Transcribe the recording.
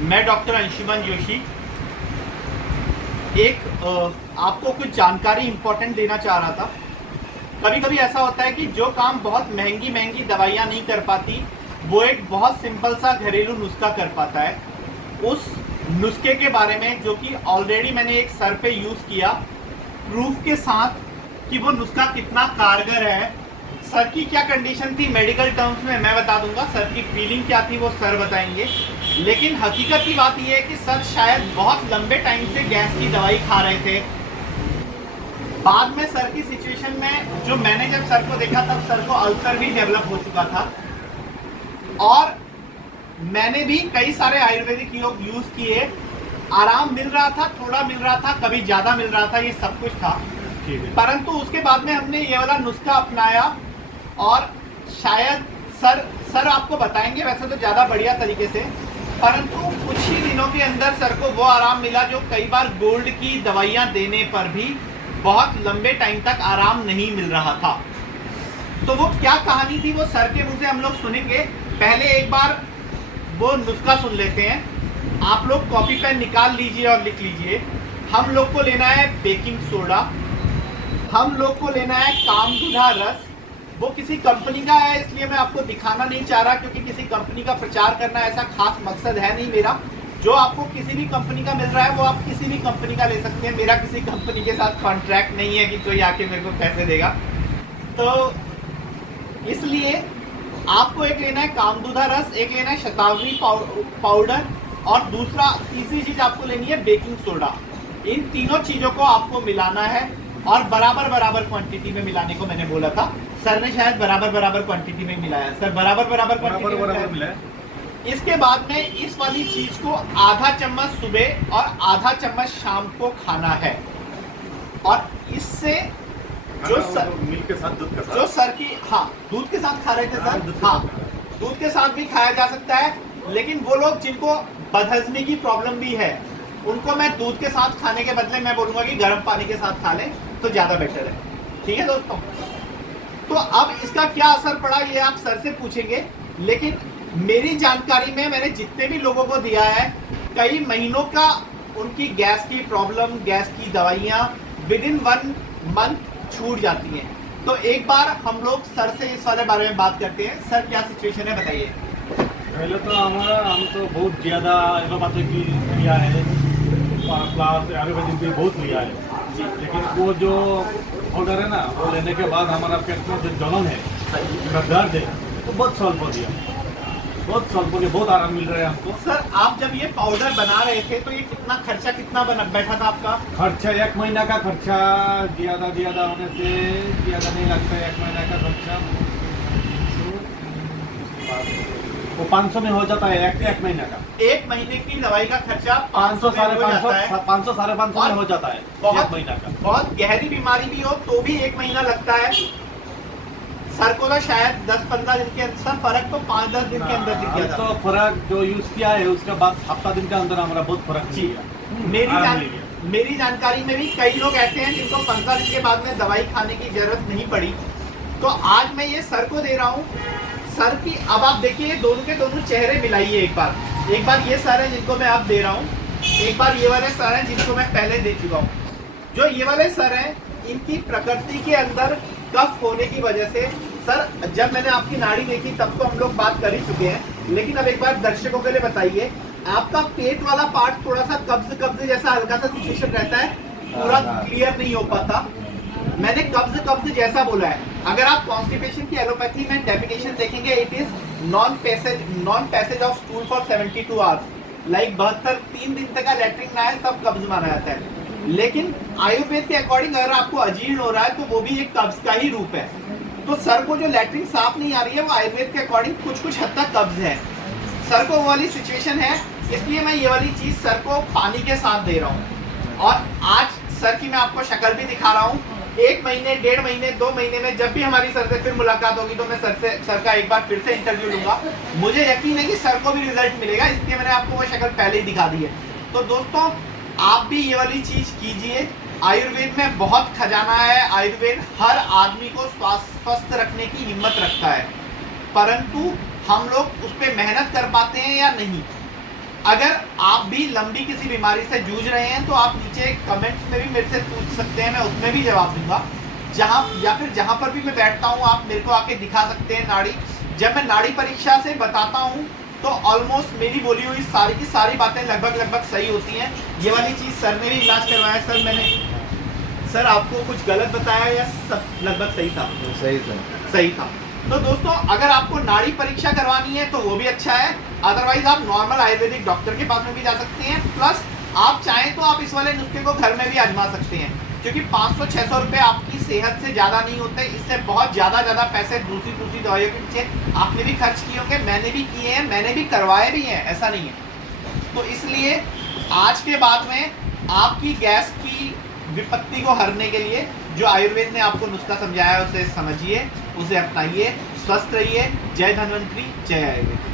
मैं डॉक्टर अंशुमन जोशी आपको कुछ जानकारी इंपॉर्टेंट देना चाह रहा था। कभी कभी ऐसा होता है कि जो काम बहुत महंगी महंगी दवाइयाँ नहीं कर पाती वो एक बहुत सिंपल सा घरेलू नुस्खा कर पाता है। उस नुस्खे के बारे में जो कि ऑलरेडी मैंने एक सर पे यूज़ किया प्रूफ के साथ कि वो नुस्खा कितना कारगर है। सर की क्या कंडीशन थी मेडिकल टर्म्स में मैं बता दूंगा, सर की फीलिंग क्या थी वो सर बताएंगे, लेकिन हकीकत की बात यह है कि सर शायद बहुत लंबे टाइम से गैस की दवाई खा रहे थे। बाद में सर की सिचुएशन में जो मैंने जब सर को देखा तब सर को अल्सर भी डेवलप हो चुका था और मैंने भी कई सारे आयुर्वेदिक योग यूज किए, आराम मिल रहा था, थोड़ा मिल रहा था, कभी ज्यादा मिल रहा था, ये सब कुछ था। परंतु उसके बाद में हमने ये वाला नुस्खा अपनाया और शायद सर आपको बताएंगे वैसे तो ज़्यादा बढ़िया तरीके से, परंतु कुछ ही दिनों के अंदर सर को वो आराम मिला जो कई बार गोल्ड की दवाइयाँ देने पर भी बहुत लंबे टाइम तक आराम नहीं मिल रहा था। तो वो क्या कहानी थी वो सर के मुँह से हम लोग सुनेंगे। पहले एक बार वो नुस्खा सुन लेते हैं। आप लोग कॉपी पेन निकाल लीजिए और लिख लीजिए। हम लोग को लेना है बेकिंग सोडा, हम लोग को लेना है कामदुधा रस। वो किसी कंपनी का है इसलिए मैं आपको दिखाना नहीं चाह रहा, क्योंकि किसी कंपनी का प्रचार करना ऐसा खास मकसद है नहीं मेरा। जो आपको किसी भी कंपनी का मिल रहा है वो आप किसी भी कंपनी का ले सकते हैं। मेरा किसी कंपनी के साथ कॉन्ट्रैक्ट नहीं है कि कोई आके मेरे को पैसे देगा। तो इसलिए आपको एक लेना है कामदुधा रस, एक लेना है शतावरी पाउडर और तीसरी चीज आपको लेनी है बेकिंग सोडा। इन तीनों चीजों को आपको मिलाना है और बराबर बराबर क्वांटिटी में मिलाने को मैंने बोला था। सर ने शायद बराबर बराबर क्वांटिटी में मिलाया। सर बराबर बराबर क्वांटिटी में मिलाया। इसके बाद में इस वाली चीज को आधा चम्मच सुबह और आधा चम्मच शाम को खाना है और इससे जो सर मिल्क के साथ दूध के साथ जो सर की दूध के साथ खा रहे थे सर, दूध के साथ भी खाया जा सकता है, लेकिन वो लोग जिनको बदहजमी की प्रॉब्लम भी है उनको मैं दूध के साथ खाने के बदले मैं बोलूंगा कि गर्म पानी के साथ खा लें तो ज्यादा बेटर है। ठीक है दोस्तों, तो अब इसका क्या असर पड़ा ये आप सर से पूछेंगे, लेकिन मेरी जानकारी में मैंने जितने भी लोगों को दिया है कई महीनों का उनकी गैस की प्रॉब्लम, गैस की दवाइयाँ विदिन 1 मंथ छूट जाती हैं। तो एक बार हम लोग सर से इस वाले बारे में बात करते हैं। सर क्या सिचुएशन है बताइए। पहले तो हम तो बहुत ज़्यादा एलोपैथी की लिया है, क्लास आयुर्वेदिक भी बहुत लिया है जी, लेकिन वो जो ऑर्डर है ना वो लेने के बाद हमारा पेट में जो जलन है, दर्द है, तो बहुत सॉल्व हो दिया, बहुत सॉल्व हो गया, बहुत आराम मिल रहा है हमको। सर आप जब ये पाउडर बना रहे थे तो ये खर्चा कितना बैठा था आपका? खर्चा 1 महीना का खर्चा ज़्यादा होने से ज़्यादा नहीं लगता है। 1 महीना का खर्चा वो 500 में हो जाता है। एक महीने का, 1 महीने की दवाई का खर्चा 500 साढ़े 500 में हो जाता है। बहुत महीना का बहुत गहरी बीमारी भी हो तो भी 1 महीना लगता है। सर को तो शायद 10-15 दिन के अंदर फर्क तो 5-10 दिन के अंदर दिख गया था। तो फर्क जो यूज किया है उसके बाद हफ्ता दिन के अंदर हमारा बहुत फर्क जी। मेरी जानकारी में भी कई लोग ऐसे हैं जिनको 15 दिन के बाद में दवाई खाने की जरूरत नहीं पड़ी। तो आज मैं ये सर को दे रहा हूँ। सर की अब आप देखिए दोनों के दोनों चेहरे मिलाइए। एक बार ये सर है जिनको मैं अब दे रहा हूँ, एक बार ये वाले सर हैं जिनको मैं पहले दे चुका हूँ। जो ये वाले सर हैं इनकी प्रकृति के अंदर कफ होने की वजह से, सर जब मैंने आपकी नाड़ी देखी तब तो हम लोग बात कर ही चुके हैं, लेकिन अब एक बार दर्शकों के लिए बताइए, आपका पेट वाला पार्ट थोड़ा सा कब्ज जैसा हल्का सा सिचुएशन रहता है, पूरा क्लियर नहीं हो पाता। मैंने कब्ज जैसा बोला है। अगर आप कॉन्स्टिपेशन की एलोपैथी में डेफिनेशन देखेंगे, it is non passage of stool for 72 hours, like 3 दिन तक का लैट्रिन ना है तब कब्ज माना जाता है। लेकिन आयुर्वेद के अकॉर्डिंग अगर आपको अजीर्ण हो रहा है तो वो भी एक कब्ज का ही रूप है। तो सर को जो लैट्रिन साफ नहीं आ रही है वो आयुर्वेद के अकॉर्डिंग कुछ हद तक कब्ज है। सर को वो वाली सिचुएशन है, इसलिए मैं ये वाली चीज सर को पानी के साथ दे रहा हूँ। और आज सर की मैं आपको शक्ल भी दिखा रहा हूँ। 1 महीने, 1.5 महीने, 2 महीने में जब भी हमारी सर से फिर मुलाकात होगी तो मैं सर का एक बार फिर से इंटरव्यू लूंगा। मुझे यकीन है कि सर को भी रिजल्ट मिलेगा, इसलिए मैंने आपको वो शक्ल पहले ही दिखा दी है। तो दोस्तों आप भी ये वाली चीज कीजिए। आयुर्वेद में बहुत खजाना है। आयुर्वेद हर आदमी को स्वस्थ रखने की हिम्मत रखता है, परंतु हम लोग उस पर मेहनत कर पाते हैं या नहीं। अगर आप भी लंबी किसी बीमारी से जूझ रहे हैं तो आप नीचे कमेंट्स में भी मेरे से पूछ सकते हैं, मैं उसमें भी जवाब दूंगा। जहां या फिर जहां पर भी मैं बैठता हूं आप मेरे को आके दिखा सकते हैं नाड़ी। जब मैं नाड़ी परीक्षा से बताता हूं तो ऑलमोस्ट मेरी बोली हुई सारी की सारी बातें लगभग सही होती हैं। ये वाली चीज़ सर ने भी इलाज करवाया सर, मैंने सर आपको कुछ गलत बताया या सब लगभग सही था? सही था। सही था। तो दोस्तों अगर आपको नाड़ी परीक्षा करवानी है तो वो भी अच्छा है, अदरवाइज आप नॉर्मल आयुर्वेदिक डॉक्टर के पास में भी जा सकते हैं। प्लस आप चाहें तो आप इस वाले नुस्खे को घर में भी आजमा सकते हैं, क्योंकि 500-600 रुपये आपकी सेहत से ज़्यादा नहीं होते। इससे बहुत ज़्यादा पैसे दूसरी दवाइयों के पीछे आपने भी खर्च किए होंगे, मैंने भी किए हैं, मैंने भी करवाए भी हैं, ऐसा नहीं है। तो इसलिए आज के बाद में आपकी गैस की विपत्ति को हरने के लिए जो आयुर्वेद ने आपको नुस्खा समझाया है उसे समझिए, उसे अपनाइए, स्वस्थ रहिए। जय धन्वंतरी, जय आयुर्वेद।